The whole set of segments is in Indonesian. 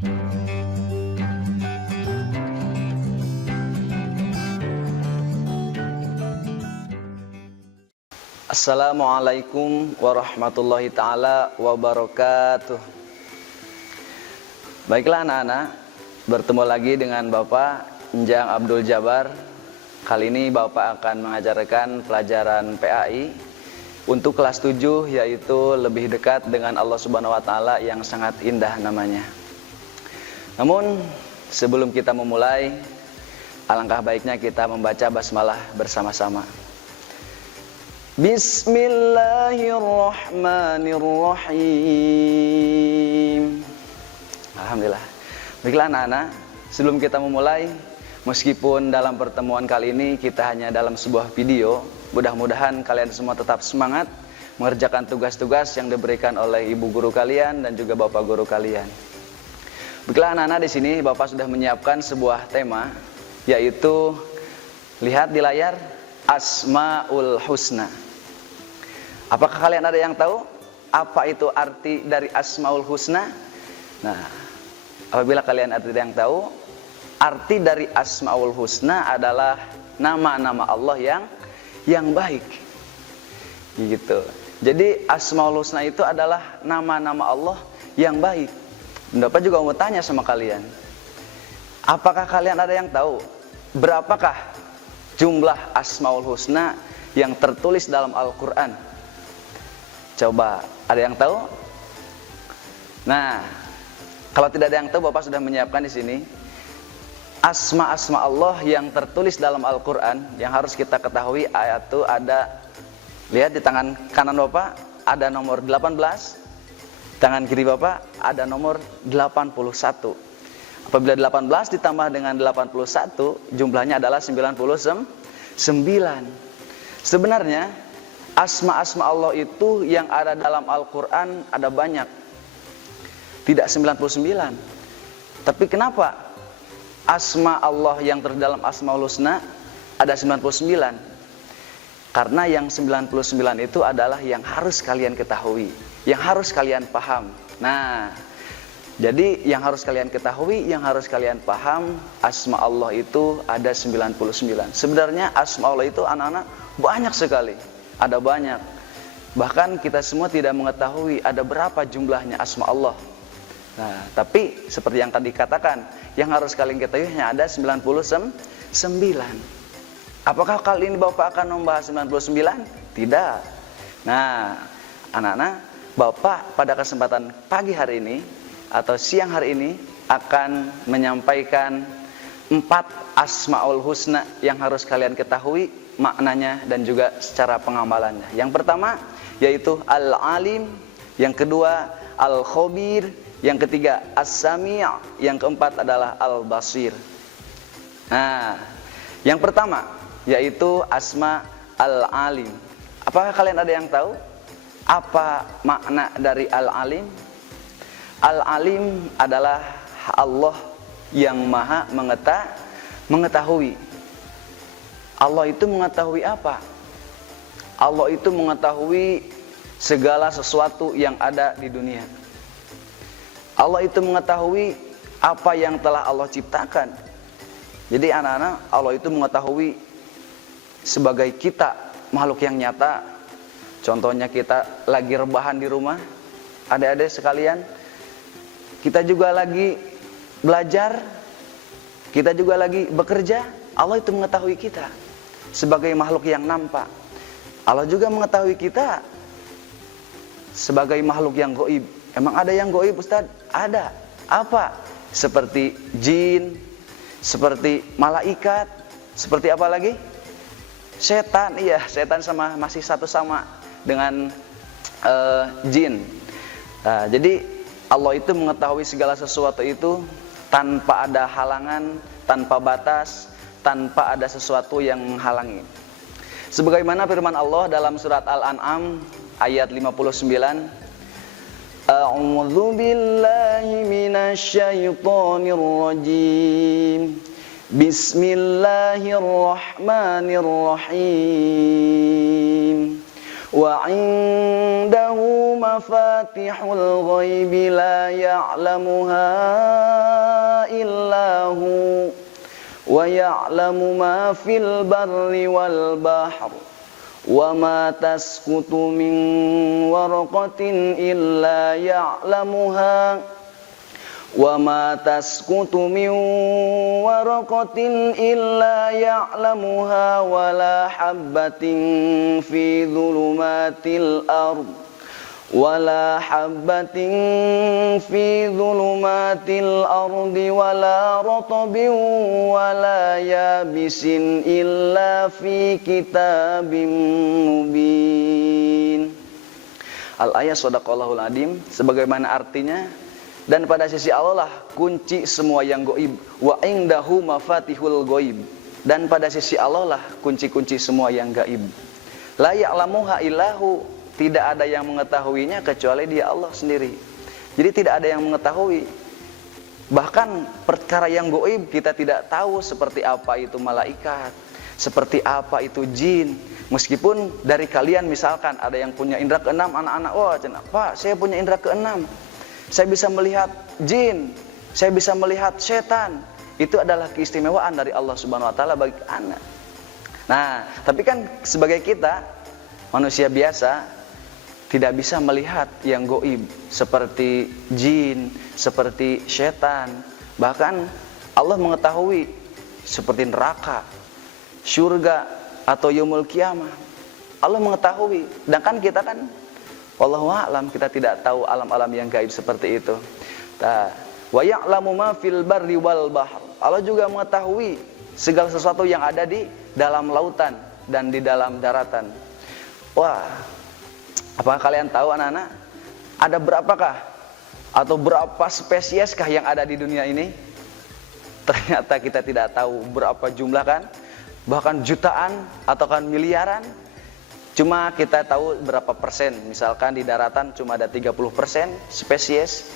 Assalamualaikum warahmatullahi ta'ala wabarakatuh. Baiklah anak-anak, bertemu lagi dengan Bapak Enjang Abdul Jabar. Kali ini Bapak akan mengajarkan pelajaran PAI untuk kelas 7, yaitu lebih dekat dengan Allah Subhanahu wa Ta'ala, yang sangat indah namanya. Namun sebelum kita memulai, alangkah baiknya kita membaca basmalah bersama-sama. Bismillahirrahmanirrahim. Alhamdulillah. Baiklah anak-anak, sebelum kita memulai, meskipun dalam pertemuan kali ini kita hanya dalam sebuah video, mudah-mudahan kalian semua tetap semangat mengerjakan tugas-tugas yang diberikan oleh ibu guru kalian dan juga bapak guru kalian. Baiklah anak-anak, di sini Bapak sudah menyiapkan sebuah tema, yaitu lihat di layar, Asmaul Husna. Apakah kalian ada yang tahu apa itu arti dari Asmaul Husna? Nah, apabila kalian ada yang tahu, arti dari Asmaul Husna adalah nama-nama Allah yang baik. Gitu. Jadi Asmaul Husna itu adalah nama-nama Allah yang baik. Bapak juga mau tanya sama kalian, apakah kalian ada yang tahu berapakah jumlah Asmaul Husna yang tertulis dalam Al-Quran? Coba, ada yang tahu? Nah, kalau tidak ada yang tahu, Bapak sudah menyiapkan di sini asma-asma Allah yang tertulis dalam Al-Quran yang harus kita ketahui. Ayat itu ada, lihat di tangan kanan Bapak ada nomor 18, tangan kiri Bapak ada nomor 81. Apabila 18 ditambah dengan 81, jumlahnya adalah 99. Sebenarnya asma-asma Allah itu yang ada dalam Al-Quran ada banyak, tidak 99. Tapi kenapa asma Allah yang terdalam Asmaul Husna ada 99? Karena yang 99 itu adalah yang harus kalian ketahui, yang harus kalian paham. Nah, jadi yang harus kalian ketahui, yang harus kalian paham, asma Allah itu ada 99. Sebenarnya asma Allah itu anak-anak banyak sekali, ada banyak. Bahkan kita semua tidak mengetahui ada berapa jumlahnya asma Allah. Nah, tapi seperti yang tadi katakan, yang harus kalian ketahui hanya ada 99. Apakah kali ini Bapak akan membahas 99? Tidak. Nah, anak-anak, Bapak pada kesempatan pagi hari ini atau siang hari ini akan menyampaikan 4 Asmaul Husna yang harus kalian ketahui maknanya dan juga secara pengamalannya. Yang pertama yaitu Al-Alim, yang kedua Al-Khabir, yang ketiga As-Sami', yang keempat adalah Al-Basir. Nah, yang pertama yaitu Asma Al-Alim. Apakah kalian ada yang tahu apa makna dari Al-Alim? Al-Alim adalah Allah yang maha mengetahui. Allah itu mengetahui apa? Allah itu mengetahui segala sesuatu yang ada di dunia. Allah itu mengetahui apa yang telah Allah ciptakan. Jadi anak-anak, Allah itu mengetahui sebagai kita makhluk yang nyata. Contohnya kita lagi rebahan di rumah, adik-adik sekalian, kita juga lagi belajar, kita juga lagi bekerja. Allah itu mengetahui kita sebagai makhluk yang nampak. Allah juga mengetahui kita sebagai makhluk yang gaib. Emang ada yang gaib, Ustaz? Ada. Apa? Seperti jin, seperti malaikat, seperti apa lagi? Setan. Iya, setan masih satu sama dengan jin. Nah, jadi Allah itu mengetahui segala sesuatu itu tanpa ada halangan, tanpa batas, tanpa ada sesuatu yang menghalangi. Sebagaimana firman Allah dalam surat Al-An'am ayat 59, A'udzu billahi minasyaitonir rajim. Bismillahirrahmanirrahim. Wa 'indahu mafatihul ghaibi la ya'lamuha wa ya'lamu ma fil barri wal bahr wa ma tasqutu min waraqatin illa ya'lamuha wa ma tasqutu min waraqatin illa ya'lamuha wa la habbatin fi dhulumatil ard wala habbatin fi dhulumatil ardi wala ratbin wala yabisin illa fi kitabim mubin. Al-ayat sadaqallahul adim, sebagaimana artinya, dan pada sisi Allah lah kunci semua yang gaib, wa indahu mafatihul ghaib, dan pada sisi Allah lah kunci-kunci semua yang gaib. La ya'lamuha illahu, tidak ada yang mengetahuinya kecuali Dia Allah sendiri. Jadi tidak ada yang mengetahui. Bahkan perkara yang gaib kita tidak tahu, seperti apa itu malaikat, seperti apa itu jin. Meskipun dari kalian misalkan ada yang punya indera keenam, anak-anak, wah Pak, saya punya indera keenam, saya bisa melihat jin, saya bisa melihat setan. Itu adalah keistimewaan dari Allah Subhanahu wa taala bagi anak. Nah, tapi kan sebagai kita manusia biasa tidak bisa melihat yang gaib seperti jin, seperti setan. Bahkan Allah mengetahui seperti neraka, surga, atau yaumul qiyamah. Allah mengetahui. Sedangkan kita kan wallahu a'lam, kita tidak tahu alam-alam yang gaib seperti itu. Wa ya'lamu ma fil barri wal bahr. Allah juga mengetahui segala sesuatu yang ada di dalam lautan dan di dalam daratan. Wah, apakah kalian tahu anak-anak, ada berapakah atau berapa spesieskah yang ada di dunia ini? Ternyata kita tidak tahu berapa jumlah kan, bahkan jutaan atau kan miliaran. Cuma kita tahu berapa persen. Misalkan di daratan cuma ada 30% spesies,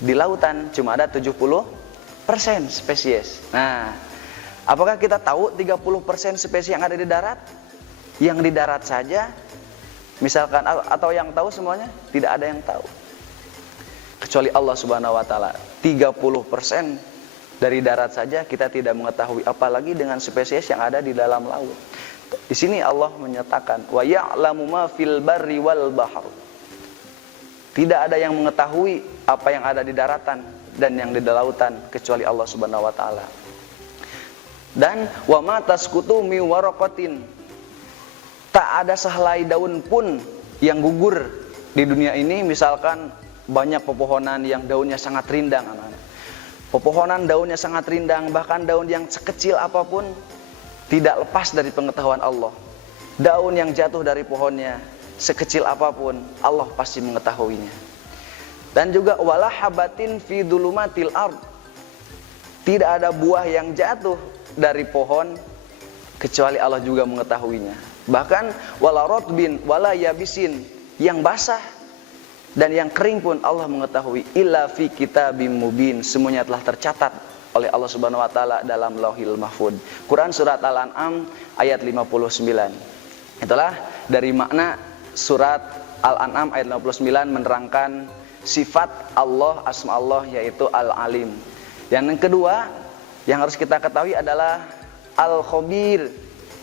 di lautan cuma ada 70% spesies. Nah, apakah kita tahu 30% spesies yang ada di darat? Yang di darat saja misalkan, atau yang tahu semuanya? Tidak ada yang tahu kecuali Allah Subhanahu wa taala. 30% dari darat saja kita tidak mengetahui, apalagi dengan spesies yang ada di dalam laut. Di sini Allah menyatakan wa ya'lamu ma fil barri wal bahr. Tidak ada yang mengetahui apa yang ada di daratan dan yang di lautan kecuali Allah Subhanahu wa taala. Dan wa ma tasqutu mi waraqatin, tak ada sehelai daun pun yang gugur di dunia ini. Misalkan banyak pepohonan yang daunnya sangat rindang, anak-anak. Pepohonan daunnya sangat rindang, bahkan daun yang sekecil apapun tidak lepas dari pengetahuan Allah. Daun yang jatuh dari pohonnya sekecil apapun, Allah pasti mengetahuinya. Dan juga wala habatin fi dhulumatil ard, tidak ada buah yang jatuh dari pohon kecuali Allah juga mengetahuinya. Bahkan wala rotbin wala yabisin, yang basah dan yang kering pun Allah mengetahui. Illa fi kitabim mubin, semuanya telah tercatat oleh Allah Subhanahu wa taala dalam Lauhil Mahfuz. Quran surat Al-An'am ayat 59. Itulah dari makna surat Al-An'am ayat 59 menerangkan sifat Allah, asma Allah, yaitu Al-Alim. Yang kedua yang harus kita ketahui adalah Al-Khabir.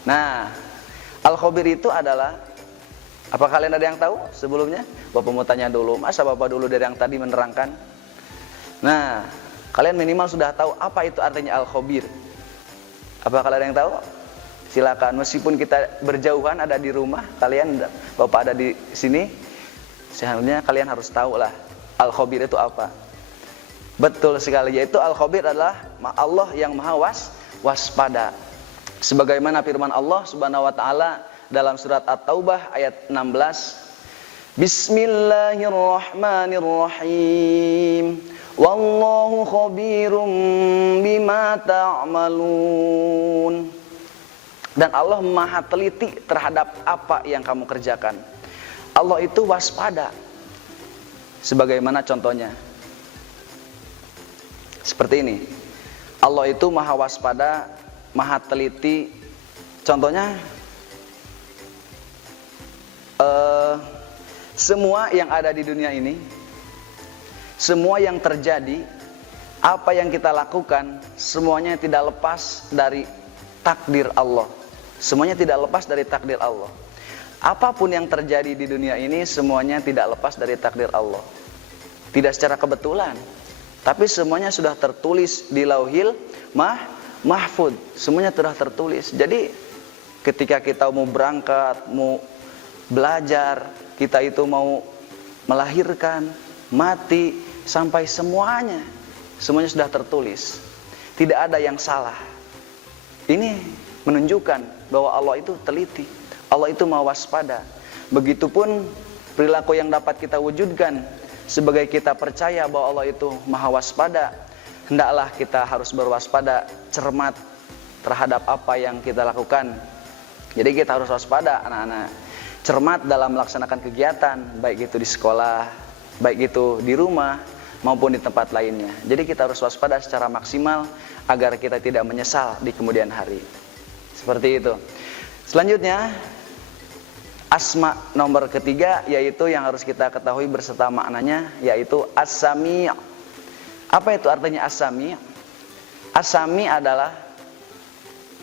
Nah, Al-Khabir itu adalah, apa kalian ada yang tahu sebelumnya? Bapak mau tanya dulu, masa Bapak dulu dari yang tadi menerangkan? Nah, kalian minimal sudah tahu apa itu artinya Al-Khabir. Apa kalian ada yang tahu? Silakan, meskipun kita berjauhan ada di rumah, kalian, Bapak ada di sini, seharusnya kalian harus tahu lah Al-Khabir itu apa. Betul sekali, yaitu Al-Khabir adalah Allah yang maha waspada. Sebagaimana firman Allah Subhanahu wa taala dalam surat At-Taubah ayat 16. Bismillahirrahmanirrahim. Wallahu khabirum bima ta'malun. Dan Allah maha teliti terhadap apa yang kamu kerjakan. Allah itu waspada. Sebagaimana contohnya seperti ini. Allah itu maha waspada, maha teliti. Contohnya semua yang ada di dunia ini, semua yang terjadi apa yang kita lakukan semuanya tidak lepas dari takdir Allah. Semuanya tidak lepas dari takdir Allah. Apapun yang terjadi di dunia ini semuanya tidak lepas dari takdir Allah. Tidak secara kebetulan, tapi semuanya sudah tertulis di Lauhil Mahfud. Semuanya telah tertulis. Jadi ketika kita mau berangkat, mau belajar, kita itu mau melahirkan, mati, sampai semuanya sudah tertulis. Tidak ada yang salah. Ini menunjukkan bahwa Allah itu teliti, Allah itu maha waspada. Begitupun perilaku yang dapat kita wujudkan sebagai kita percaya bahwa Allah itu maha waspada. Hendaklah kita harus berwaspada, cermat terhadap apa yang kita lakukan. Jadi kita harus waspada anak-anak, cermat dalam melaksanakan kegiatan, baik itu di sekolah, baik itu di rumah, maupun di tempat lainnya. Jadi kita harus waspada secara maksimal agar kita tidak menyesal di kemudian hari. Seperti itu. Selanjutnya, asma nomor ketiga, yaitu yang harus kita ketahui berserta maknanya, yaitu as-sami'. Apa itu artinya as-sami'? As-sami' adalah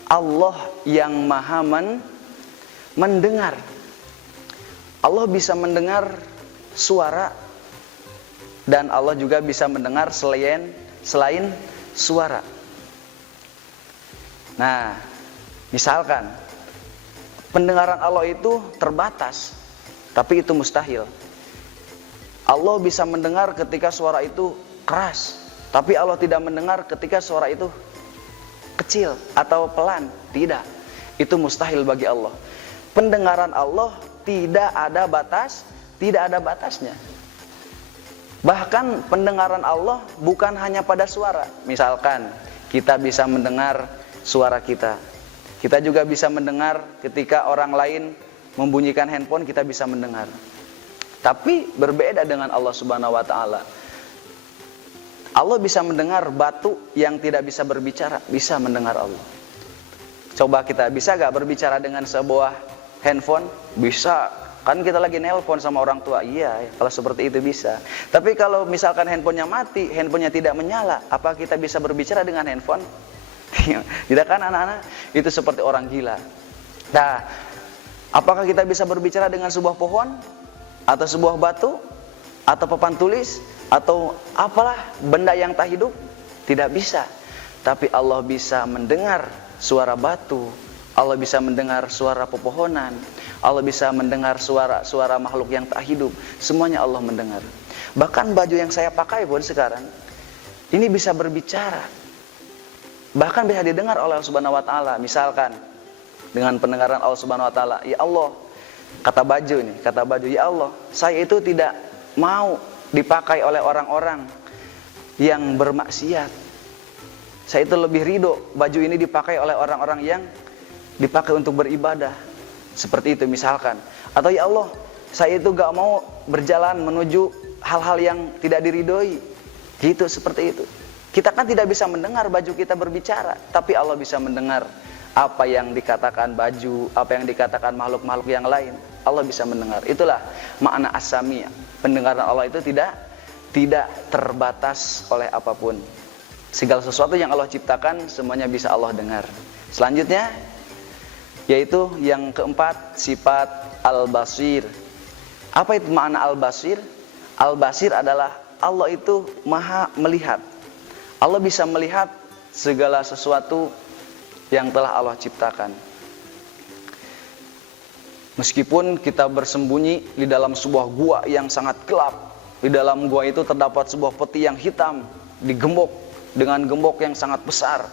Allah yang maha mendengar. Allah bisa mendengar suara, dan Allah juga bisa mendengar selain suara. Nah, misalkan pendengaran Allah itu terbatas, tapi itu mustahil. Allah bisa mendengar ketika suara itu keras, tapi Allah tidak mendengar ketika suara itu kecil atau pelan. Tidak, itu mustahil bagi Allah. Pendengaran Allah tidak ada batasnya. Bahkan pendengaran Allah bukan hanya pada suara. Misalkan kita bisa mendengar suara kita. Kita juga bisa mendengar ketika orang lain membunyikan handphone, kita bisa mendengar. Tapi berbeda dengan Allah Subhanahu wa taala. Allah bisa mendengar batu yang tidak bisa berbicara, bisa mendengar Allah. Coba kita bisa gak berbicara dengan sebuah handphone? Bisa. Kan kita lagi nelpon sama orang tua. Iya, kalau seperti itu bisa. Tapi kalau misalkan handphonenya mati, handphonenya tidak menyala, apa kita bisa berbicara dengan handphone? Tidak kan anak-anak? Itu seperti orang gila. Nah, apakah kita bisa berbicara dengan sebuah pohon? Atau sebuah batu? Atau papan tulis? Atau apalah benda yang tak hidup? Tidak bisa. Tapi Allah bisa mendengar suara batu, Allah bisa mendengar suara pepohonan, Allah bisa mendengar suara makhluk yang tak hidup. Semuanya Allah mendengar. Bahkan baju yang saya pakai pun sekarang ini bisa berbicara. Bahkan bisa didengar oleh Allah Subhanahu wa taala. Misalkan dengan pendengaran Allah Subhanahu wa taala, ya Allah, kata baju, ya Allah, saya itu tidak mau dipakai oleh orang-orang yang bermaksiat. Saya itu lebih ridho baju ini dipakai oleh orang-orang yang dipakai untuk beribadah. Seperti itu misalkan. Atau ya Allah, saya itu gak mau berjalan menuju hal-hal yang tidak diridhoi. Gitu, seperti itu. Kita kan tidak bisa mendengar baju kita berbicara, tapi Allah bisa mendengar apa yang dikatakan baju, apa yang dikatakan makhluk-makhluk yang lain. Allah bisa mendengar. Itulah makna as-sami'. Pendengaran Allah itu tidak terbatas oleh apapun. Segala sesuatu yang Allah ciptakan semuanya bisa Allah dengar. Selanjutnya yaitu yang keempat, sifat al-basir. Apa itu makna al-basir? Al-basir adalah Allah itu maha melihat. Allah bisa melihat segala sesuatu yang telah Allah ciptakan. Meskipun kita bersembunyi di dalam sebuah gua yang sangat gelap, di dalam gua itu terdapat sebuah peti yang hitam, digembok dengan gembok yang sangat besar.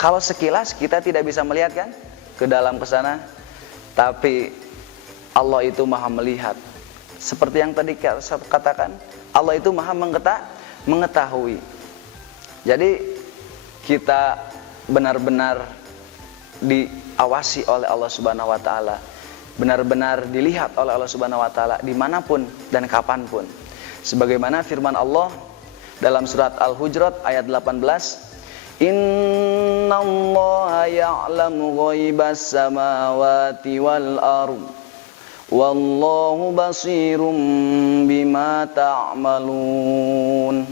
Kalau sekilas kita tidak bisa melihat kan ke dalam ke sana, tapi Allah itu maha melihat. Seperti yang tadi saya katakan, Allah itu maha mengetahui. Jadi kita benar-benar diawasi oleh Allah Subhanahu wa taala, benar-benar dilihat oleh Allah Subhanahu wa taala dimanapun dan kapanpun. Sebagaimana firman Allah dalam surat Al-Hujurat ayat 18, Innallaha ya'lamu ghaibas samawati wal ardh wallahu basirum bima ta'malun.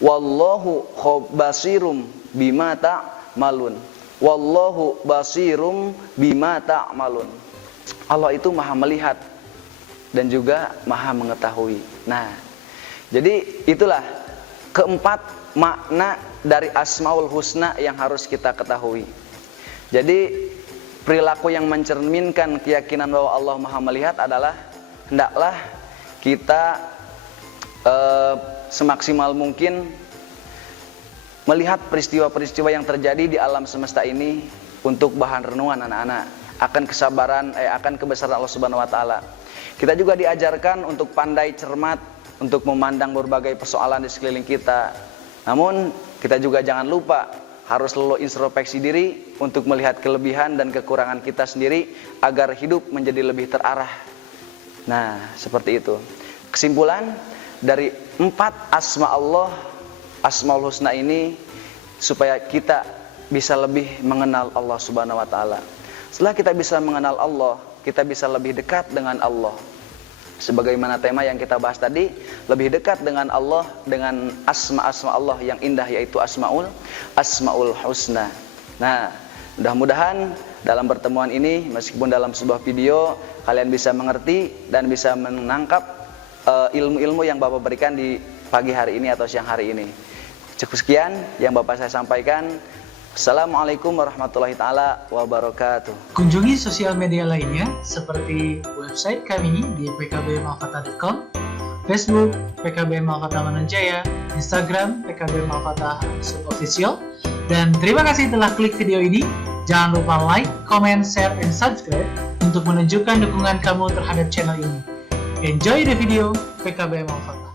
Wallahu basirum bima ta'malun. Wallahu basirum bima ta'malun. Allah itu maha melihat dan juga maha mengetahui. Nah, jadi itulah keempat makna dari Asmaul Husna yang harus kita ketahui. Jadi perilaku yang mencerminkan keyakinan bahwa Allah maha melihat adalah hendaklah kita semaksimal mungkin melihat peristiwa-peristiwa yang terjadi di alam semesta ini untuk bahan renungan anak-anak akan akan kebesaran Allah Subhanahu wa taala. Kita juga diajarkan untuk pandai cermat untuk memandang berbagai persoalan di sekeliling kita. Namun kita juga jangan lupa harus selalu introspeksi diri untuk melihat kelebihan dan kekurangan kita sendiri agar hidup menjadi lebih terarah. Nah, seperti itu. Kesimpulan dari 4 asma Allah, Asmaul Husna ini, supaya kita bisa lebih mengenal Allah Subhanahu wa taala. Setelah kita bisa mengenal Allah, kita bisa lebih dekat dengan Allah. Sebagaimana tema yang kita bahas tadi, lebih dekat dengan Allah dengan asma-asma Allah yang indah, yaitu Asmaul Husna. Nah, mudah-mudahan dalam pertemuan ini, meskipun dalam sebuah video, kalian bisa mengerti dan bisa menangkap ilmu-ilmu yang Bapak berikan di pagi hari ini atau siang hari ini. Cukup sekian yang Bapak saya sampaikan. Assalamualaikum warahmatullahi taala wabarakatuh. Kunjungi sosial media lainnya seperti website kami di pkbmalfatah.com, Facebook PKB Malfatah Mananjaya, Instagram PKB Malfatah Official. Dan terima kasih telah klik video ini. Jangan lupa like, comment, share, and subscribe untuk menunjukkan dukungan kamu terhadap channel ini. Enjoy the video PKB Malfatah.